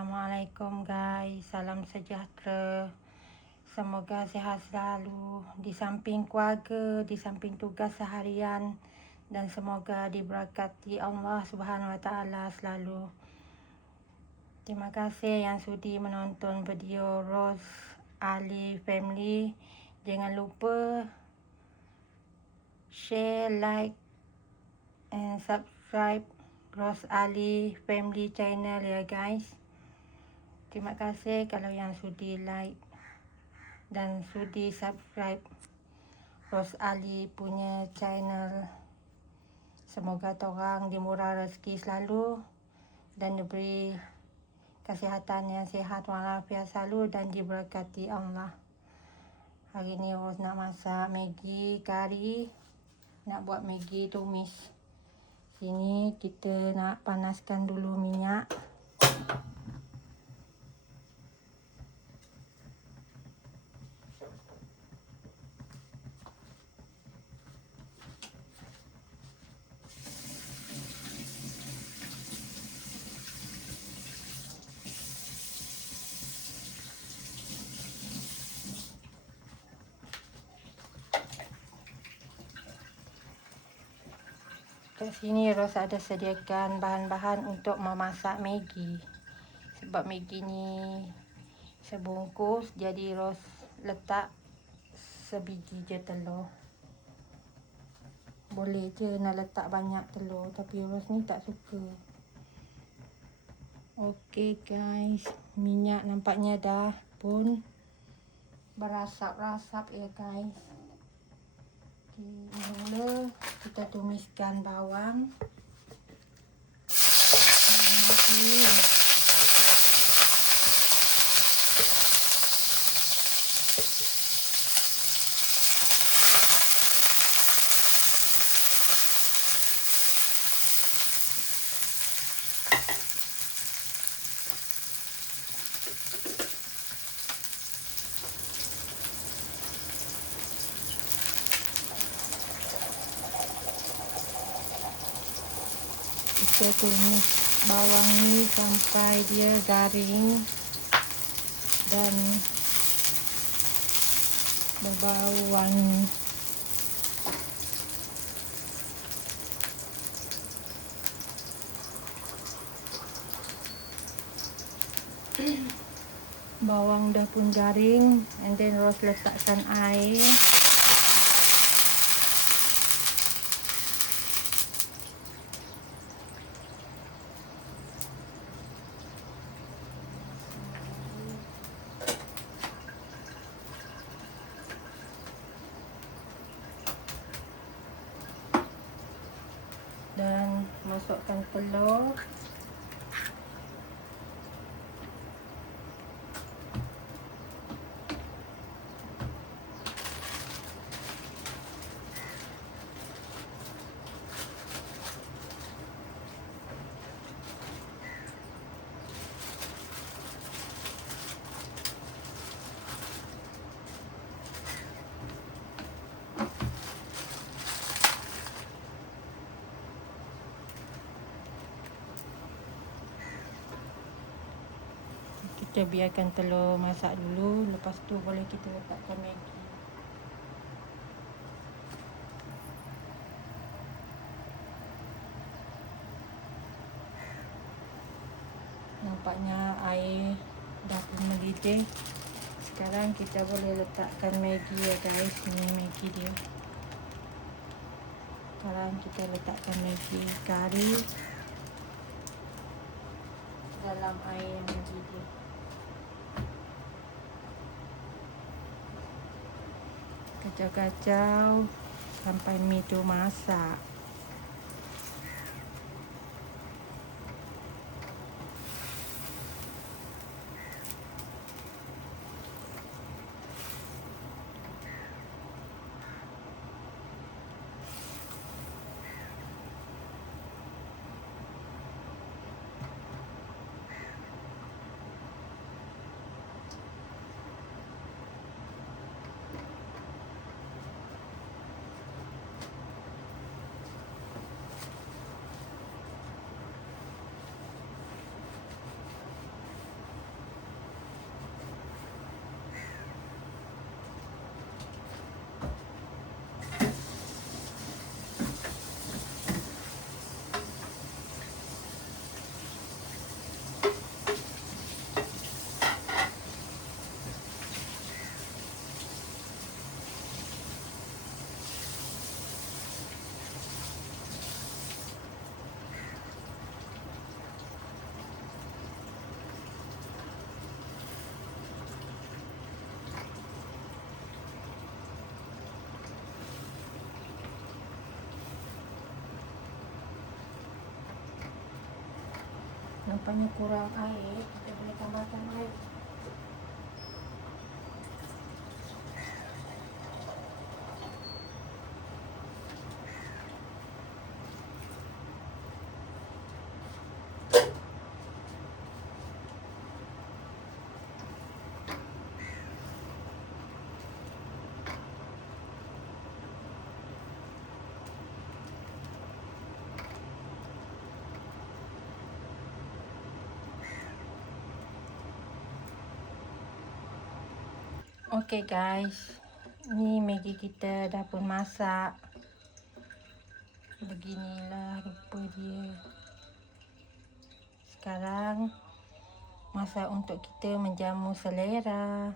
Assalamualaikum guys, salam sejahtera. Semoga sihat selalu di samping keluarga, di samping tugas seharian, dan semoga diberkati Allah Subhanahu Wa Taala selalu. Terima kasih yang sudi menonton video Rose Ali Family. Jangan lupa share, like and subscribe Rose Ali Family channel ya guys. Terima kasih kalau yang sudi like dan sudi subscribe Rose Ali punya channel. Semoga korang dimurah rezeki selalu dan diberi kesihatan yang sihat walafiat selalu dan diberkati Allah. Hari ni Rose nak masak Maggi kari, nak buat Maggi tumis. Sini kita nak panaskan dulu minyak. Kat sini Rose ada sediakan bahan-bahan untuk memasak Maggi. Sebab Maggi ni sebungkus, jadi Rose letak sebiji je telur. Boleh je nak letak banyak telur, tapi Rose ni tak suka. Okey guys, minyak nampaknya dah pun berasap-rasap ya guys. Mula kita tumiskan bawang. Kita tumis bawang ni sampai dia garing dan berbau wangi. Bawang dah pun garing, and then Rose letakkan air. Dan masukkan telur. Kita biarkan telur masak dulu, lepas tu boleh kita letakkan Maggi. Nampaknya air dah pun mendidih. Sekarang kita boleh letakkan Maggi ya guys. Ini Maggi dia. Sekarang kita letakkan Maggi kari dalam air yang mendidih. Kacau-kacau sampai mi tu masak. nampaknya kurang air, kita boleh tambahkan air. Okey guys, ni Maggi kita dah pun masak. Beginilah rupa dia. Sekarang masa untuk kita menjamu selera.